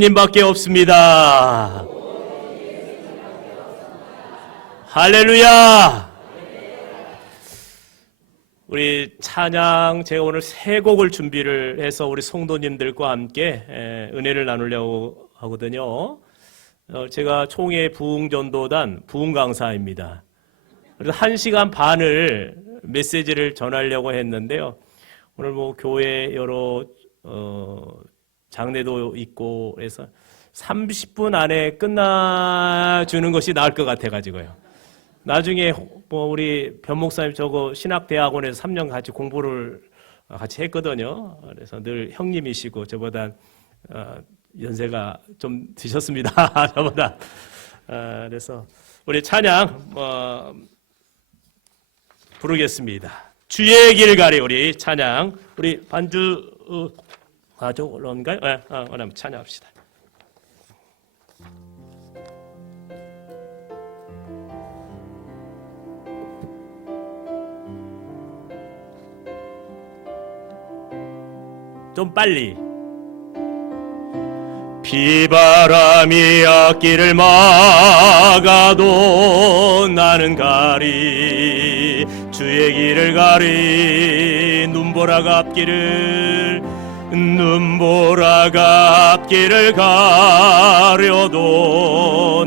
님밖에 없습니다. 할렐루야. 우리 찬양 제가 오늘 세 곡을 준비를 해서 우리 성도님들과 함께 은혜를 나누려고 하거든요. 제가 총회 부흥전도단 부흥강사입니다. 그래서 1시간 반을 메시지를 전하려고 했는데요. 오늘 교회 여러 장례도 있고 해서 30분 안에 끝나주는 것이 나을 것 같아가지고요. 나중에 우리 변 목사님 저거 신학대학원에서 3년 같이 공부를 같이 했거든요. 그래서 늘 형님이시고 저보다 연세가 좀 드셨습니다. 저보다. 그래서 우리 찬양 부르겠습니다. 주의 길 가리 우리 찬양 우리 반주 올라온가요? 네, 오늘 찬양합시다. 좀 빨리. 비바람이 앞길을 막아도 나는 가리 주의 길을 가리 눈보라가 앞길을 가려도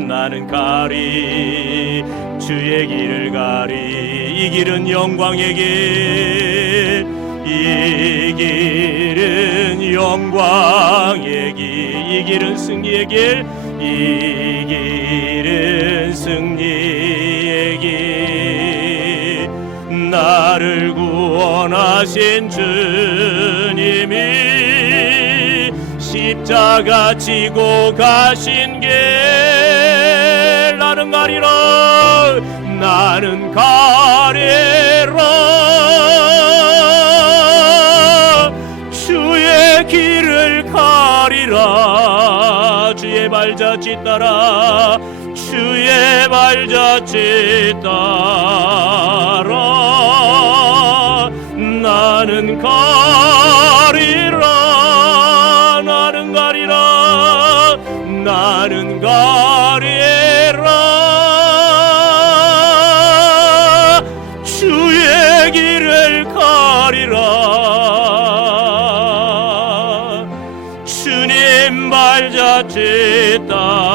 나는 가리 주의 길을 가리 이 길은 영광의 길 이 길은 영광의 길 이 길은 승리의 길 이 길은 승리의 길 나를 구원하신 주님이 십자가 지고 가신 길 나는 가리라 나는 가리라 주의 길을 가리라 주의 발자취 따라 주의 발자취 따라 나는 가리라 나는 가리라 나는 가리라 주의 길을 가리라 주님 발자취 따라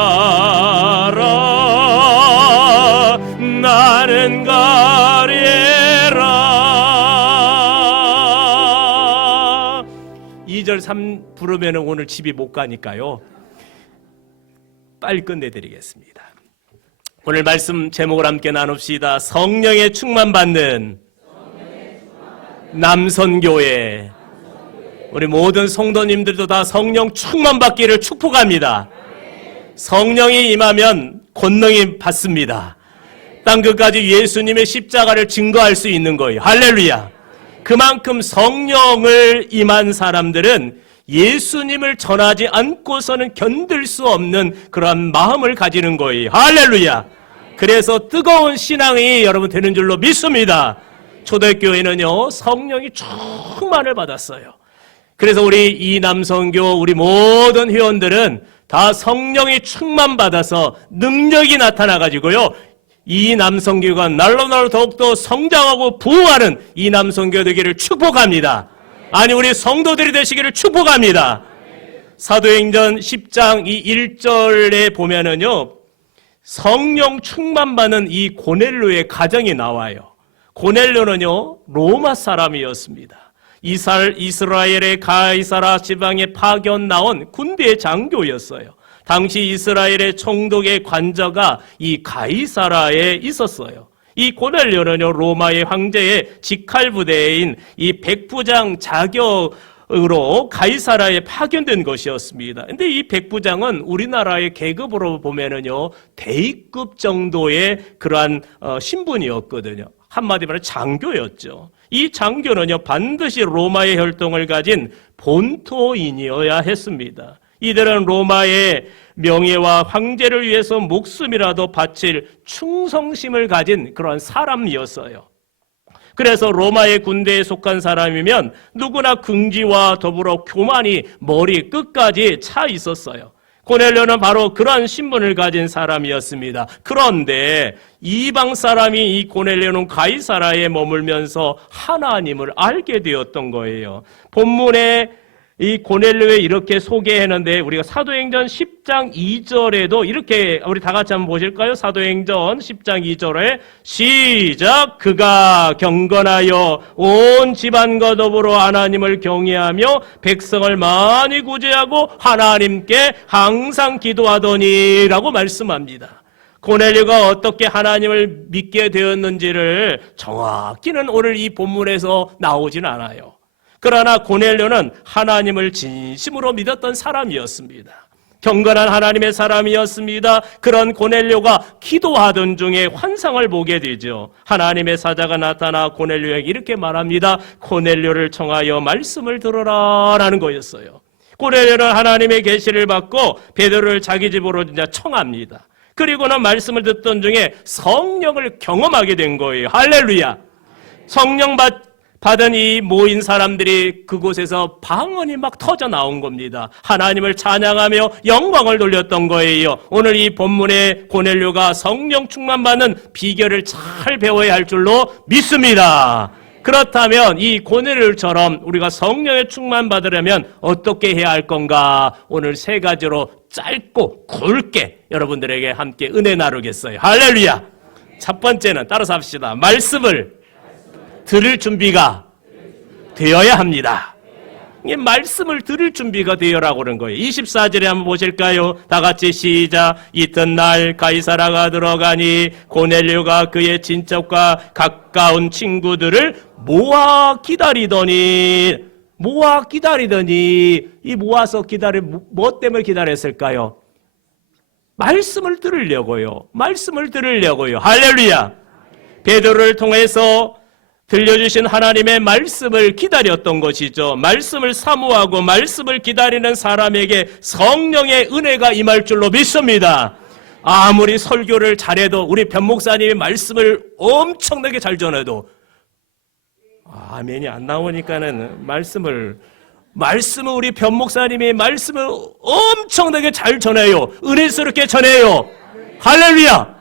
나는 가리라 2절 3 부르면 오늘 집이 못 가니까요 빨리 끝내드리겠습니다. 오늘 말씀 제목을 함께 나눕시다. 성령의 충만받는 남선교회. 우리 모든 성도님들도 다 성령 충만받기를 축복합니다. 성령이 임하면 권능이 받습니다. 땅끝까지 예수님의 십자가를 증거할 수 있는 거예요. 할렐루야. 그만큼 성령을 임한 사람들은 예수님을 전하지 않고서는 견딜 수 없는 그러한 마음을 가지는 거예요. 할렐루야. 그래서 뜨거운 신앙이 여러분 되는 줄로 믿습니다. 초대교회는요 성령이 충만을 받았어요. 그래서 우리 이남선교 우리 모든 회원들은 다 성령이 충만받아서 능력이 나타나가지고요 이남선교가 날로 더욱더 성장하고 부흥하는 이남선교 되기를 축복합니다. 아니 우리 성도들이 되시기를 축복합니다. 사도행전 10장 이 1절에 보면은요 성령 충만받는 이 고넬료의 가정이 나와요. 고넬료는요 로마 사람이었습니다. 이스라엘의 가이사라 지방에 파견 나온 군대의 장교였어요. 당시 이스라엘의 총독의 관저가 이 가이사라에 있었어요. 이 고넬료는요 로마의 황제의 직할부대인 이 백부장 자격으로 가이사라에 파견된 것이었습니다. 근데 이 백부장은 우리나라의 계급으로 보면은요 대위급 정도의 그러한 신분이었거든요. 한마디 말해 장교였죠. 이 장교는요 반드시 로마의 혈통을 가진 본토인이어야 했습니다. 이들은 로마의 명예와 황제를 위해서 목숨이라도 바칠 충성심을 가진 그런 사람이었어요. 그래서 로마의 군대에 속한 사람이면 누구나 긍지와 더불어 교만이 머리 끝까지 차 있었어요. 고넬료는 바로 그러한 신분을 가진 사람이었습니다. 그런데 이방 사람이 이 고넬료는 가이사라에 머물면서 하나님을 알게 되었던 거예요. 본문에 이 고넬료에 이렇게 소개했는데 우리가 사도행전 10장 2절에도 이렇게 우리 다 같이 한번 보실까요? 사도행전 10장 2절에 시작. 그가 경건하여 온 집안과 더불어 하나님을 경외하며 백성을 많이 구제하고 하나님께 항상 기도하더니 라고 말씀합니다. 고넬료가 어떻게 하나님을 믿게 되었는지를 정확히는 오늘 이 본문에서 나오진 않아요. 그러나 고넬료는 하나님을 진심으로 믿었던 사람이었습니다. 경건한 하나님의 사람이었습니다. 그런 고넬료가 기도하던 중에 환상을 보게 되죠. 하나님의 사자가 나타나 고넬료에게 이렇게 말합니다. 고넬료를 청하여 말씀을 들어라 라는 거였어요. 고넬료는 하나님의 계시를 받고 베드로를 자기 집으로 청합니다. 그리고는 말씀을 듣던 중에 성령을 경험하게 된 거예요. 할렐루야. 성령 받은 이 모인 사람들이 그곳에서 방언이 막 터져 나온 겁니다. 하나님을 찬양하며 영광을 돌렸던 거예요. 오늘 이 본문에 고넬료가 성령 충만받는 비결을 잘 배워야 할 줄로 믿습니다. 그렇다면 이 고넬료처럼 우리가 성령의 충만받으려면 어떻게 해야 할 건가? 오늘 세 가지로 짧고 굵게 여러분들에게 함께 은혜 나누겠어요. 할렐루야. 첫 번째는 따라서 합시다. 말씀을 들을 준비가 되어야 합니다. 이 말씀을 들을 준비가 되어라고 그런 거예요. 24절에 한번 보실까요? 다 같이 시작. 이튿날 가이사라가 들어가니 고넬료가 그의 친척과 가까운 친구들을 모아 기다리더니 이 모아서 뭐 때문에 기다렸을까요? 말씀을 들으려고요. 할렐루야. 베드로를 통해서 들려주신 하나님의 말씀을 기다렸던 것이죠. 말씀을 사모하고 말씀을 기다리는 사람에게 성령의 은혜가 임할 줄로 믿습니다. 아무리 설교를 잘해도 우리 변목사님이 말씀을 엄청나게 잘 전해도 아멘이 안 나오니까는 말씀을 우리 변목사님이 말씀을 엄청나게 잘 전해요. 은혜스럽게 전해요. 할렐루야.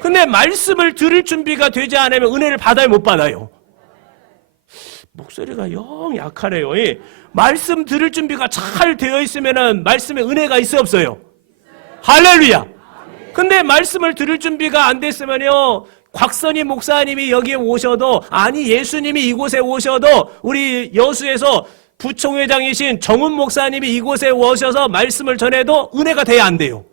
근데 말씀을 들을 준비가 되지 않으면 은혜를 받아요, 못 받아요? 목소리가 영 약하네요. 말씀 들을 준비가 잘 되어 있으면 말씀에 은혜가 있어 없어요? 할렐루야. 근데 말씀을 들을 준비가 안 됐으면요, 곽선희 목사님이 여기에 오셔도, 아니 예수님이 이곳에 오셔도, 우리 여수에서 부총회장이신 정훈 목사님이 이곳에 오셔서 말씀을 전해도 은혜가 돼야 안 돼요?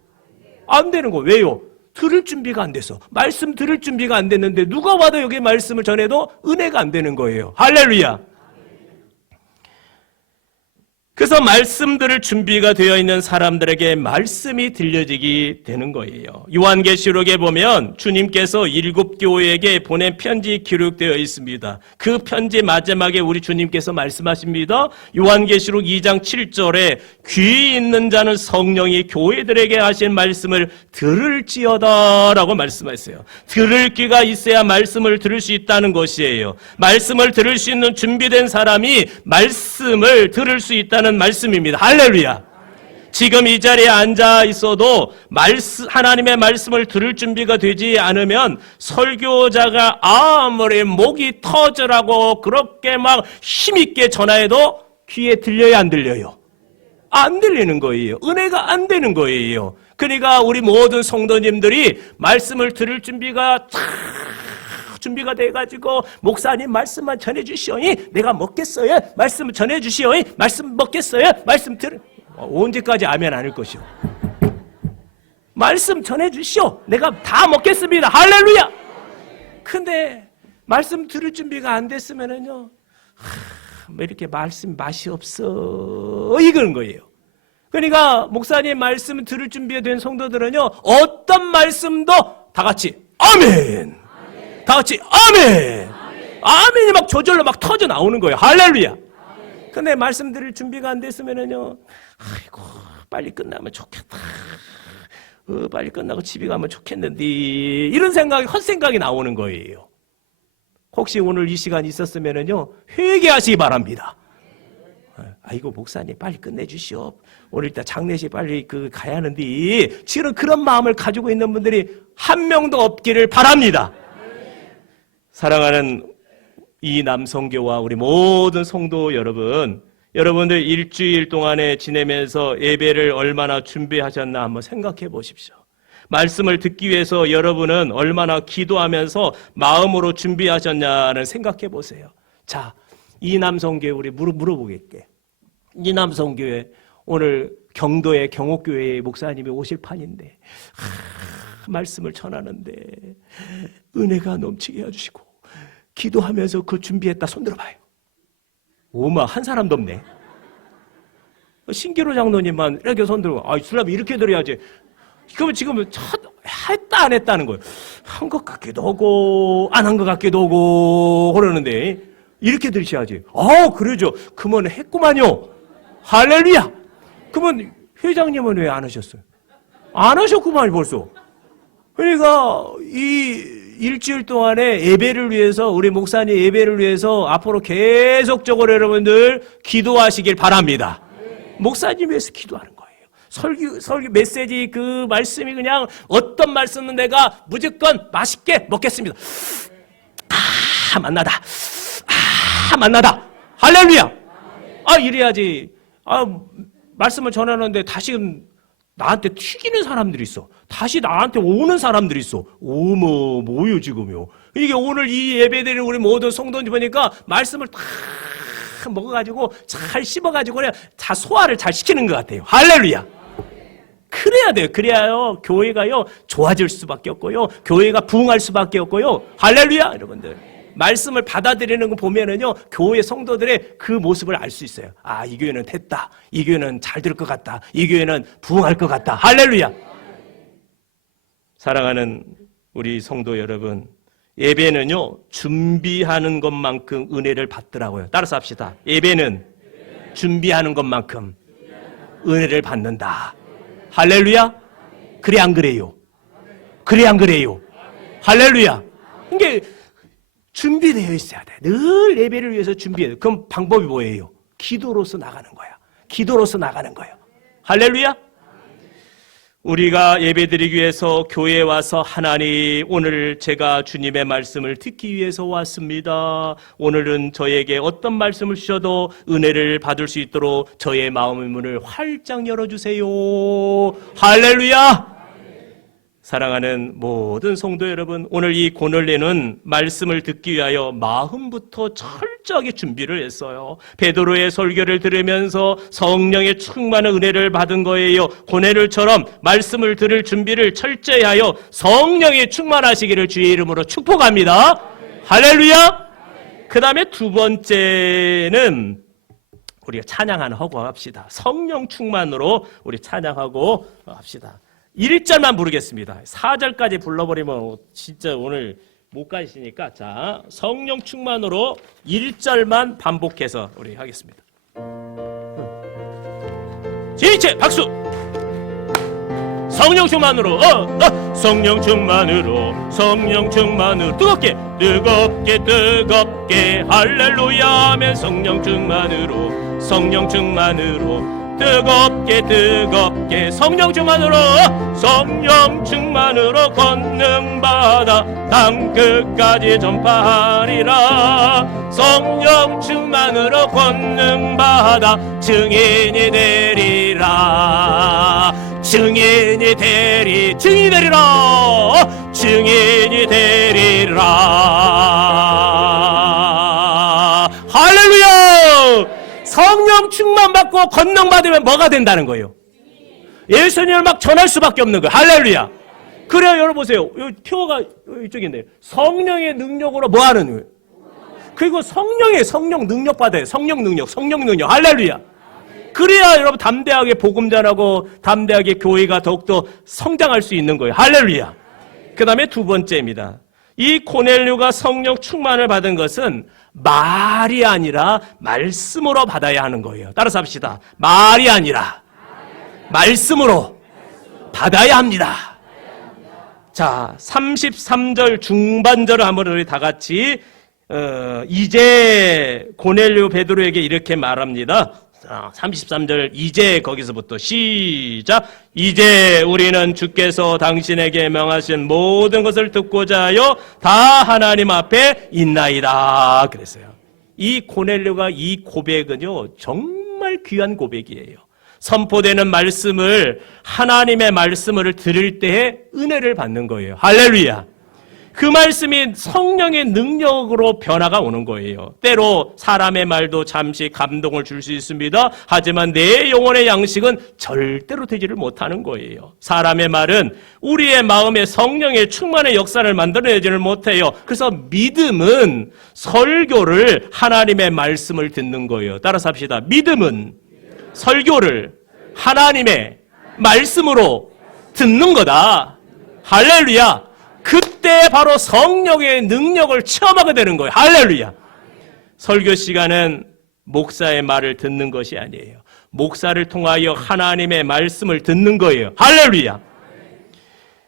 안 되는 거. 왜요? 들을 준비가 안 돼서. 말씀 들을 준비가 안 됐는데 누가 와도 여기 말씀을 전해도 은혜가 안 되는 거예요. 할렐루야. 그래서 말씀 들을 준비가 되어 있는 사람들에게 말씀이 들려지게 되는 거예요. 요한계시록에 보면 주님께서 7교회에게 보낸 편지 기록되어 있습니다. 그 편지 마지막에 우리 주님께서 말씀하십니다. 요한계시록 2장 7절에 귀 있는 자는 성령이 교회들에게 하신 말씀을 들을지어다 라고 말씀하셨어요. 들을 귀가 있어야 말씀을 들을 수 있다는 것이에요. 말씀을 들을 수 있는 준비된 사람이 말씀을 들을 수 있다는 말씀입니다. 할렐루야. 지금 이 자리에 앉아 있어도 하나님의 말씀을 들을 준비가 되지 않으면 설교자가 아무리 목이 터져라고 그렇게 막 힘있게 전화해도 귀에 들려야 안 들려요? 안 들리는 거예요. 은혜가 안 되는 거예요. 그러니까 우리 모든 성도님들이 말씀을 들을 준비가 준비가 돼가지고 목사님 말씀만 전해주시오니 내가 먹겠어요. 말씀 전해주시오니 말씀 먹겠어요. 말씀 언제까지 아멘 아닐 것이오. 말씀 전해주시오. 내가 다 먹겠습니다. 할렐루야. 근데 말씀 들을 준비가 안 됐으면은요, 왜 이렇게 말씀 맛이 없어 이건 거예요. 그러니까 목사님 말씀 들을 준비가 된 성도들은요, 어떤 말씀도 다 같이 아멘, 다 같이 아멘, 아멘이 막 저절로 막 터져 나오는 거예요. 할렐루야. 근데 말씀 들을 준비가 안 됐으면은요, 아이고 빨리 끝나면 좋겠다, 빨리 끝나고 집에 가면 좋겠는데, 이런 생각이, 헛생각이 나오는 거예요. 혹시 오늘 이 시간 있었으면은요, 회개하시기 바랍니다. 아이고 목사님 빨리 끝내주시오. 오늘 일단 장례식 빨리 가야 하는데 지금 그런 마음을 가지고 있는 분들이 한 명도 없기를 바랍니다. 사랑하는 이 남성교와 우리 모든 성도 여러분, 여러분들 일주일 동안에 지내면서 예배를 얼마나 준비하셨나 한번 생각해 보십시오. 말씀을 듣기 위해서 여러분은 얼마나 기도하면서 마음으로 준비하셨냐는 생각해 보세요. 자, 이 남성교회 우리 물어보겠게. 이 남성교회 오늘 경도의 경옥교회의 목사님이 오실 판인데 말씀을 전하는데 은혜가 넘치게 해주시고 기도하면서 그 준비했다 손 들어봐요. 오마 한 사람도 없네. 신기로 장로님만 이렇게 손 들고 술라비 이렇게 들어야지. 그러면 지금 했다 안 했다는 거예요. 한 것 같기도 하고 안 한 것 같기도 하고 그러는데 이렇게 들으셔야지. 그러죠. 그러면 했구만요. 할렐루야. 그러면 회장님은 왜 안 하셨어요? 안 하셨구만 벌써. 그러니까 이 일주일 동안에 예배를 위해서 우리 목사님 예배를 위해서 앞으로 계속적으로 여러분들 기도하시길 바랍니다. 목사님 위해서 기도하는 거예요. 설교 메시지 그 말씀이 그냥 어떤 말씀은 내가 무조건 맛있게 먹겠습니다. 만나다. 만나다. 할렐루야. 이래야지. 말씀을 전하는데 다시 나한테 튀기는 사람들이 있어. 다시 나한테 오는 사람들이 있어. 뭐요 지금요. 이게 오늘 이 예배드리는 우리 모든 성도들 보니까 말씀을 다 먹어가지고 잘 씹어가지고 그냥 다 소화를 잘 시키는 것 같아요. 할렐루야. 그래야 돼요. 그래야요 교회가요 좋아질 수밖에 없고요. 교회가 부흥할 수밖에 없고요. 할렐루야 여러분들. 말씀을 받아들이는 거 보면은요 교회 성도들의 그 모습을 알 수 있어요. 이 교회는 됐다. 이 교회는 잘 될 것 같다. 이 교회는 부흥할 것 같다. 할렐루야. 사랑하는 우리 성도 여러분, 예배는요 준비하는 것만큼 은혜를 받더라고요. 따라서 합시다. 예배는 준비하는 것만큼 은혜를 받는다. 할렐루야. 그래 안 그래요? 그래 안 그래요? 할렐루야. 이게 준비되어 있어야 돼. 늘 예배를 위해서 준비해야 돼. 그럼 방법이 뭐예요? 기도로서 나가는 거야. 기도로서 나가는 거예요. 할렐루야. 우리가 예배드리기 위해서 교회에 와서 하나님 오늘 제가 주님의 말씀을 듣기 위해서 왔습니다. 오늘은 저에게 어떤 말씀을 주셔도 은혜를 받을 수 있도록 저의 마음의 문을 활짝 열어주세요. 할렐루야. 사랑하는 모든 성도 여러분, 오늘 이 고넬료는 말씀을 듣기 위하여 마음부터 철저하게 준비를 했어요. 베드로의 설교를 들으면서 성령의 충만한 은혜를 받은 거예요. 고넬료처럼 말씀을 들을 준비를 철저히 하여 성령이 충만하시기를 주의 이름으로 축복합니다. 할렐루야. 그 다음에 두 번째는 우리가 찬양 하나 하고 합시다. 성령 충만으로 우리 찬양하고 합시다. 1절만 부르겠습니다. 4절까지 불러버리면 진짜 오늘 못 가시니까 자 성령 충만으로 1절만 반복해서 우리 하겠습니다. 지체 박수. 성령 충만으로 성령 충만으로 성령 충만으로 뜨겁게 할렐루야 하면 성령 충만으로 뜨겁게 성령 충만으로 권능받아 땅끝까지 전파하리라. 성령 충만으로 권능받아 증인이 되리라. 증인이 되리라. 할렐루야. 성령 충만 받고 권능 받으면 뭐가 된다는 거예요? 예수님을 막 전할 수밖에 없는 거예요. 할렐루야. 그래요. 여러분 보세요. 여기 표가 이쪽에 있네요. 성령의 능력으로 뭐 하는 거예요? 그리고 성령 능력 받아요. 성령 능력. 할렐루야. 그래야 여러분 담대하게 복음 전하고 담대하게 교회가 더욱더 성장할 수 있는 거예요. 할렐루야. 그 다음에 두 번째입니다. 이 고넬료가 성령 충만을 받은 것은 말이 아니라 말씀으로 받아야 하는 거예요. 따라서 합시다. 말이 아니라 말씀으로 받아야 합니다. 자, 33절 중반절을 한번 우리 다 같이 이제 고넬료 베드로에게 이렇게 말합니다. 자, 33절 이제 거기서부터 시작. 이제 우리는 주께서 당신에게 명하신 모든 것을 듣고자 하여 다 하나님 앞에 있나이다 그랬어요. 이 고넬료가 이 고백은요 정말 귀한 고백이에요. 선포되는 말씀을 하나님의 말씀을 들을 때에 은혜를 받는 거예요. 할렐루야. 그 말씀이 성령의 능력으로 변화가 오는 거예요. 때로 사람의 말도 잠시 감동을 줄 수 있습니다. 하지만 내 영혼의 양식은 절대로 되지를 못하는 거예요. 사람의 말은 우리의 마음에 성령의 충만의 역사를 만들어내지를 못해요. 그래서 믿음은 설교를 하나님의 말씀을 듣는 거예요. 따라서 합시다. 믿음은 설교를 하나님의 말씀으로 듣는 거다. 할렐루야. 그때 바로 성령의 능력을 체험하게 되는 거예요. 할렐루야. 설교 시간은 목사의 말을 듣는 것이 아니에요. 목사를 통하여 하나님의 말씀을 듣는 거예요. 할렐루야.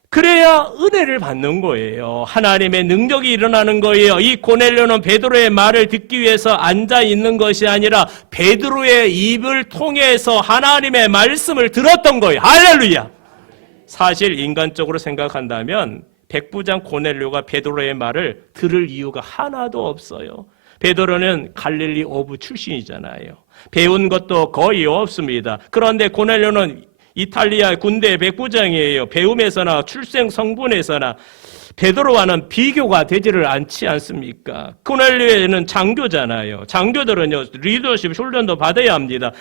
그래야 은혜를 받는 거예요. 하나님의 능력이 일어나는 거예요. 이 고넬료는 베드로의 말을 듣기 위해서 앉아 있는 것이 아니라 베드로의 입을 통해서 하나님의 말씀을 들었던 거예요. 할렐루야. 사실 인간적으로 생각한다면 백부장 고넬료가 베드로의 말을 들을 이유가 하나도 없어요. 베드로는 갈릴리 어부 출신이잖아요. 배운 것도 거의 없습니다. 그런데 고넬료는 이탈리아 군대 백부장이에요. 배움에서나 출생 성분에서나 베드로와는 비교가 되지를 않지 않습니까? 고넬료는 장교잖아요. 장교들은요 리더십 훈련도 받아야 합니다.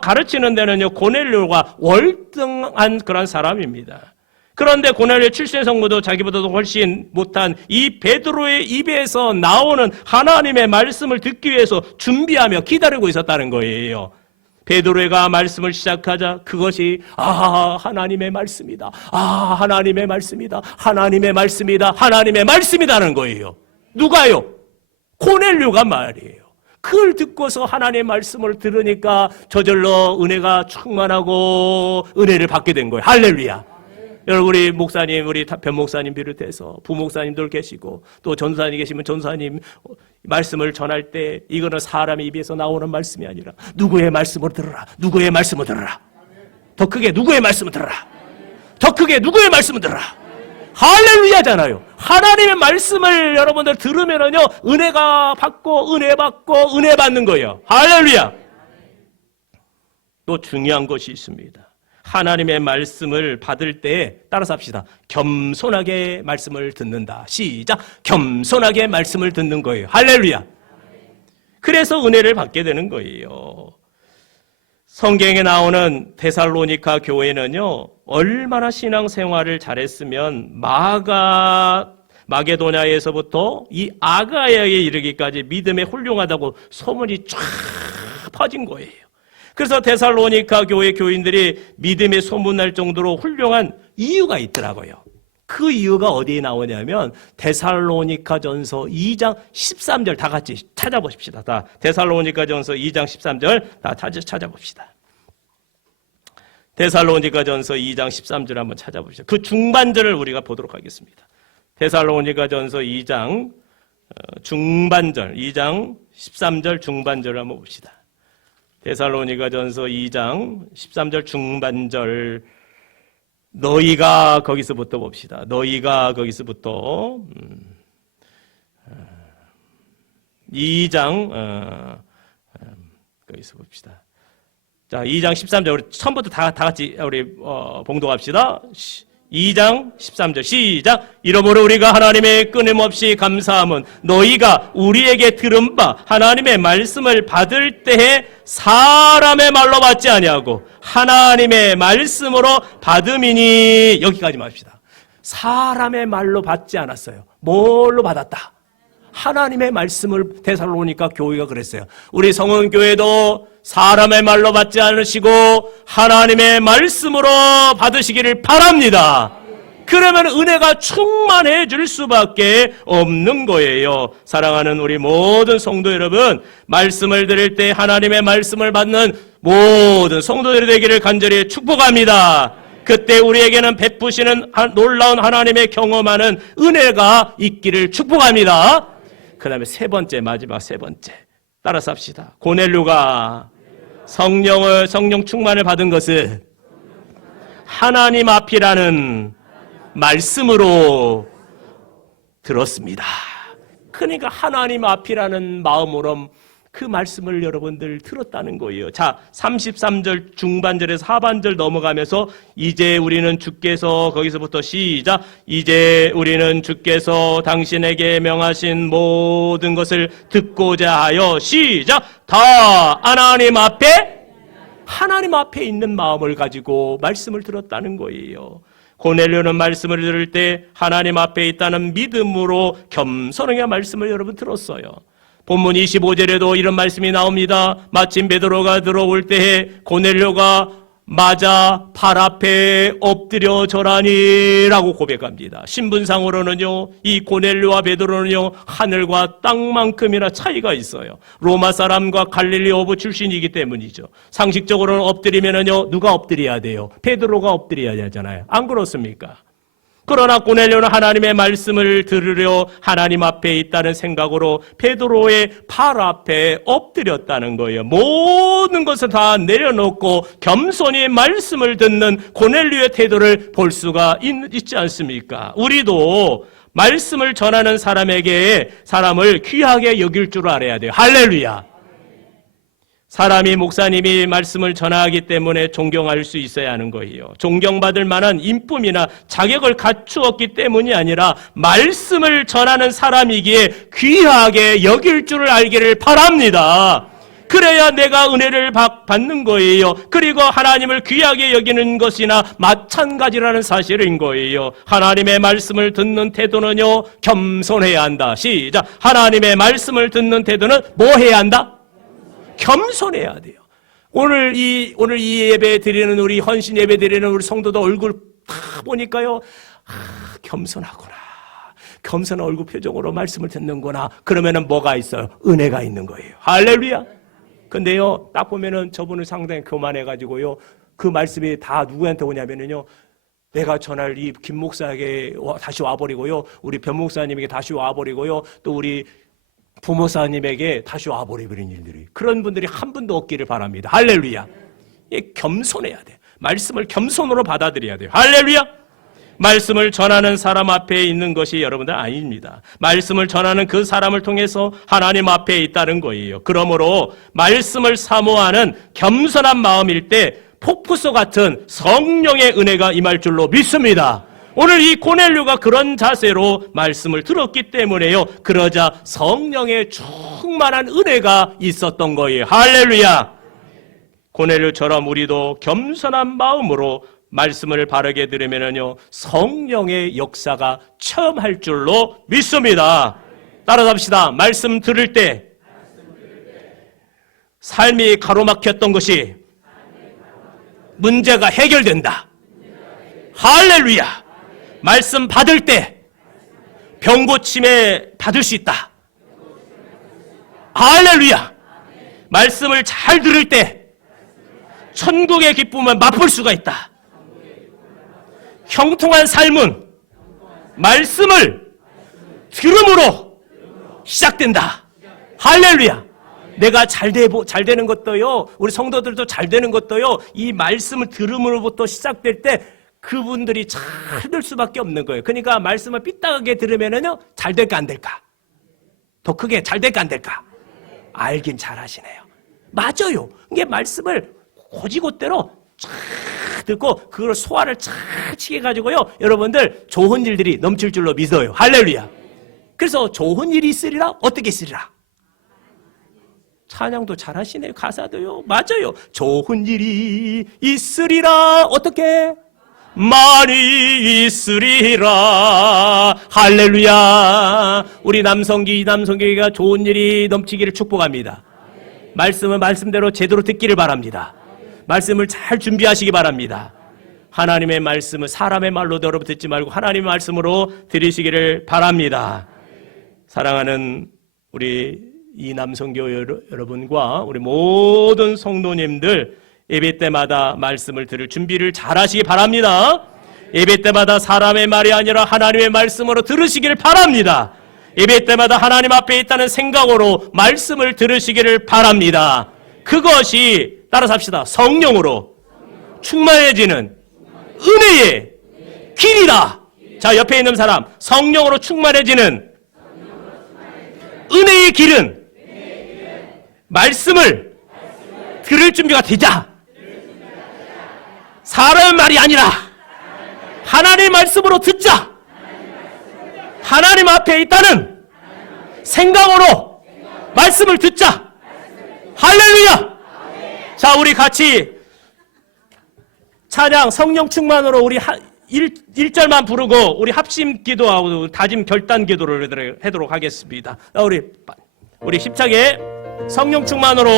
가르치는 데는요 고넬료가 월등한 그런 사람입니다. 그런데 고넬료 출신 성부도 자기보다도 훨씬 못한 이 베드로의 입에서 나오는 하나님의 말씀을 듣기 위해서 준비하며 기다리고 있었다는 거예요. 베드로가 말씀을 시작하자 그것이 하나님의 말씀이다. 하나님의 말씀이다. 하나님의 말씀이다. 하나님의 말씀이다는 거예요. 누가요? 고넬료가 말이에요. 그걸 듣고서 하나님의 말씀을 들으니까 저절로 은혜가 충만하고 은혜를 받게 된 거예요. 할렐루야. 여러분 우리 목사님, 우리 변목사님 비롯해서 부목사님들 계시고 또 전사님 계시면 전사님 말씀을 전할 때 이거는 사람의 입에서 나오는 말씀이 아니라 누구의 말씀을 들으라. 누구의 말씀을 들으라. 더 크게 누구의 말씀을 들으라. 더 크게 누구의 말씀을 들으라. 할렐루야잖아요. 하나님의 말씀을 여러분들 들으면은요 은혜가 받고 은혜 받고 은혜 받는 거예요. 할렐루야. 또 중요한 것이 있습니다. 하나님의 말씀을 받을 때 따라서 합시다. 겸손하게 말씀을 듣는다. 시작. 겸손하게 말씀을 듣는 거예요. 할렐루야. 그래서 은혜를 받게 되는 거예요. 성경에 나오는 데살로니가 교회는요 얼마나 신앙생활을 잘했으면 마게도냐에서부터 이 아가야에 이르기까지 믿음에 훌륭하다고 소문이 쫙 퍼진 거예요. 그래서 데살로니가 교회 교인들이 믿음에 소문날 정도로 훌륭한 이유가 있더라고요. 그 이유가 어디에 나오냐면 데살로니가 전서 2장 13절 다 같이 찾아보십시다. 다 데살로니가 전서 2장 13절 다 찾아봅시다. 데살로니가 전서 2장 13절 한번 찾아보시죠. 그 중반절을 우리가 보도록 하겠습니다. 데살로니가 전서 2장 중반절 2장 13절 중반절을 한번 봅시다. 데살로니가 전서 2장 13절 중반절 너희가 거기서부터 봅시다. 너희가 거기서부터 2장 거기서 봅시다. 자, 2장 13절 우리 처음부터 다 같이 우리 봉독합시다. 2장 13절 시작. 이러므로 우리가 하나님의 끊임없이 감사함은 너희가 우리에게 들은 바 하나님의 말씀을 받을 때에 사람의 말로 받지 아니하고 하나님의 말씀으로 받음이니. 여기까지만 합시다. 사람의 말로 받지 않았어요. 뭘로 받았다? 하나님의 말씀을 데살로니가 교회가 그랬어요. 우리 성은교회도 사람의 말로 받지 않으시고 하나님의 말씀으로 받으시기를 바랍니다. 그러면 은혜가 충만해질 수밖에 없는 거예요. 사랑하는 우리 모든 성도 여러분, 말씀을 들을 때 하나님의 말씀을 받는 모든 성도들이 되기를 간절히 축복합니다. 그때 우리에게는 베푸시는 놀라운 하나님의 경험하는 은혜가 있기를 축복합니다. 그 다음에 세 번째, 마지막 세 번째 따라서 합시다. 고넬료가 성령 충만을 받은 것은 하나님 앞이라는 말씀으로 들었습니다. 그러니까 하나님 앞이라는 마음으로 그 말씀을 여러분들 들었다는 거예요. 자, 33절 중반절에서 하반절 넘어가면서 이제 우리는 주께서 거기서부터 시작. 이제 우리는 주께서 당신에게 명하신 모든 것을 듣고자 하여 시작. 다 하나님 앞에 있는 마음을 가지고 말씀을 들었다는 거예요. 고넬료는 말씀을 들을 때 하나님 앞에 있다는 믿음으로 겸손하게 말씀을 여러분 들었어요. 본문 25절에도 이런 말씀이 나옵니다. 마침 베드로가 들어올 때에 고넬료가 맞아 발 앞에 엎드려 절하니 라고 고백합니다. 신분상으로는요, 이 고넬료와 베드로는요, 하늘과 땅만큼이나 차이가 있어요. 로마 사람과 갈릴리 어부 출신이기 때문이죠. 상식적으로는 엎드리면은요, 누가 엎드려야 돼요? 베드로가 엎드려야 되잖아요. 안 그렇습니까? 그러나 고넬료는 하나님의 말씀을 들으려 하나님 앞에 있다는 생각으로 베드로의 발 앞에 엎드렸다는 거예요. 모든 것을 다 내려놓고 겸손히 말씀을 듣는 고넬료의 태도를 볼 수가 있지 않습니까? 우리도 말씀을 전하는 사람에게 사람을 귀하게 여길 줄 알아야 돼요. 할렐루야! 사람이 목사님이 말씀을 전하기 때문에 존경할 수 있어야 하는 거예요. 존경받을 만한 인품이나 자격을 갖추었기 때문이 아니라 말씀을 전하는 사람이기에 귀하게 여길 줄을 알기를 바랍니다. 그래야 내가 은혜를 받는 거예요. 그리고 하나님을 귀하게 여기는 것이나 마찬가지라는 사실인 거예요. 하나님의 말씀을 듣는 태도는요, 겸손해야 한다. 시작. 하나님의 말씀을 듣는 태도는 뭐 해야 한다? 겸손해야 돼요. 오늘 이 예배 드리는 우리 헌신 예배 드리는 우리 성도들 얼굴 다 보니까요, 겸손하구나. 겸손한 얼굴 표정으로 말씀을 듣는구나. 그러면은 뭐가 있어요? 은혜가 있는 거예요. 할렐루야. 근데요, 딱 보면은 저분은 상당히 교만해가지고요, 그 말씀이 다 누구한테 오냐면은요, 내가 전할 이 김 목사에게 다시 와버리고요, 우리 변 목사님에게 다시 와버리고요, 또 우리 부모사님에게 다시 와버리는 일들이, 그런 분들이 한 분도 없기를 바랍니다. 할렐루야. 겸손해야 돼. 말씀을 겸손으로 받아들여야 돼요. 할렐루야. 말씀을 전하는 사람 앞에 있는 것이 여러분들 아닙니다. 말씀을 전하는 그 사람을 통해서 하나님 앞에 있다는 거예요. 그러므로 말씀을 사모하는 겸손한 마음일 때 폭포수 같은 성령의 은혜가 임할 줄로 믿습니다. 오늘 이 고넬료가 그런 자세로 말씀을 들었기 때문에요, 그러자 성령의 충만한 은혜가 있었던 거예요. 할렐루야. 고넬료처럼 우리도 겸손한 마음으로 말씀을 바르게 들으면요, 성령의 역사가 체험할 줄로 믿습니다. 따라잡시다. 말씀 들을 때 삶이 가로막혔던 것이 문제가 해결된다. 할렐루야. 말씀 받을 때 병고침에 받을 수 있다. 할렐루야. 말씀을 잘 들을 때 천국의 기쁨을 맛볼 수가 있다. 형통한 삶은 말씀을 들음으로 시작된다. 할렐루야. 내가 잘 되는 것도요, 우리 성도들도 잘 되는 것도요, 이 말씀을 들음으로부터 시작될 때 그분들이 잘 될 수밖에 없는 거예요. 그러니까 말씀을 삐딱하게 들으면은요, 잘 될까 안 될까? 더 크게 잘 될까 안 될까? 알긴 잘 하시네요. 맞아요. 이게 말씀을 고지고대로 쫙 듣고 그걸 소화를 쫙 치게 가지고요, 여러분들 좋은 일들이 넘칠 줄로 믿어요. 할렐루야. 그래서 좋은 일이 있으리라. 어떻게 있으리라? 찬양도 잘 하시네요. 가사도요. 맞아요. 좋은 일이 있으리라. 어떻게? 많이 있으리라. 할렐루야. 우리 남성기가 좋은 일이 넘치기를 축복합니다. 말씀은 말씀대로 제대로 듣기를 바랍니다. 말씀을 잘 준비하시기 바랍니다. 하나님의 말씀은 사람의 말로 여러분 듣지 말고 하나님의 말씀으로 들으시기를 바랍니다. 사랑하는 우리 이 남성교 여러분과 우리 모든 성도님들, 예배 때마다 말씀을 들을 준비를 잘 하시기 바랍니다. 예배 때마다 사람의 말이 아니라 하나님의 말씀으로 들으시기를 바랍니다. 예배 때마다 하나님 앞에 있다는 생각으로 말씀을 들으시기를 바랍니다. 그것이 따라서 합시다. 성령으로 충만해지는 은혜의 길이다. 자, 옆에 있는 사람, 성령으로 충만해지는 은혜의 길은 말씀을 들을 준비가 되자. 사람의 말이 아니라 하나님의 말씀으로 듣자. 하나님 앞에 있다는 생각으로 말씀을 듣자. 할렐루야. 자, 우리 같이 찬양 성령 충만으로 우리 1절만 부르고 우리 합심 기도하고 다짐 결단 기도를 하도록 하겠습니다. 우리 힘차게 성령 충만으로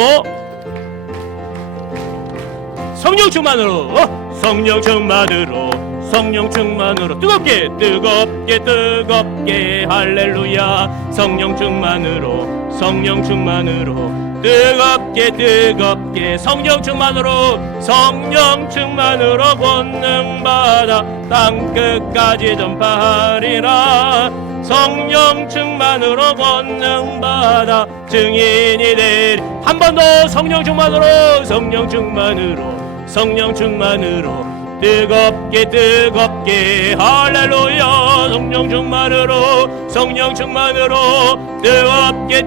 성령 충만으로 성령 충만으로 성령 충만으로 뜨겁게 뜨겁게 뜨겁게 할렐루야. 성령 충만으로 성령 충만으로 뜨겁게 뜨겁게 성령 충만으로 성령 충만으로 권능받아 땅끝까지 전파하리라. 성령 충만으로 권능받아 증인이 되리. 한 번 더 성령 충만으로 성령 충만으로 성령 충만으로 뜨겁게 뜨겁게 할렐루야. 성령 충만으로 성령 충만으로 뜨겁게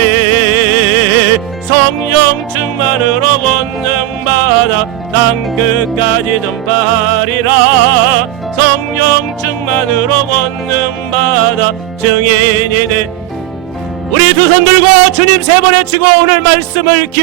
뜨겁게 성령 충만으로 권능받아 땅끝까지 전파하리라. 성령 충만으로 권능받아 증인이 돼. 우리 두 손 들고 주님 세 번 외치고 오늘 말씀을 기억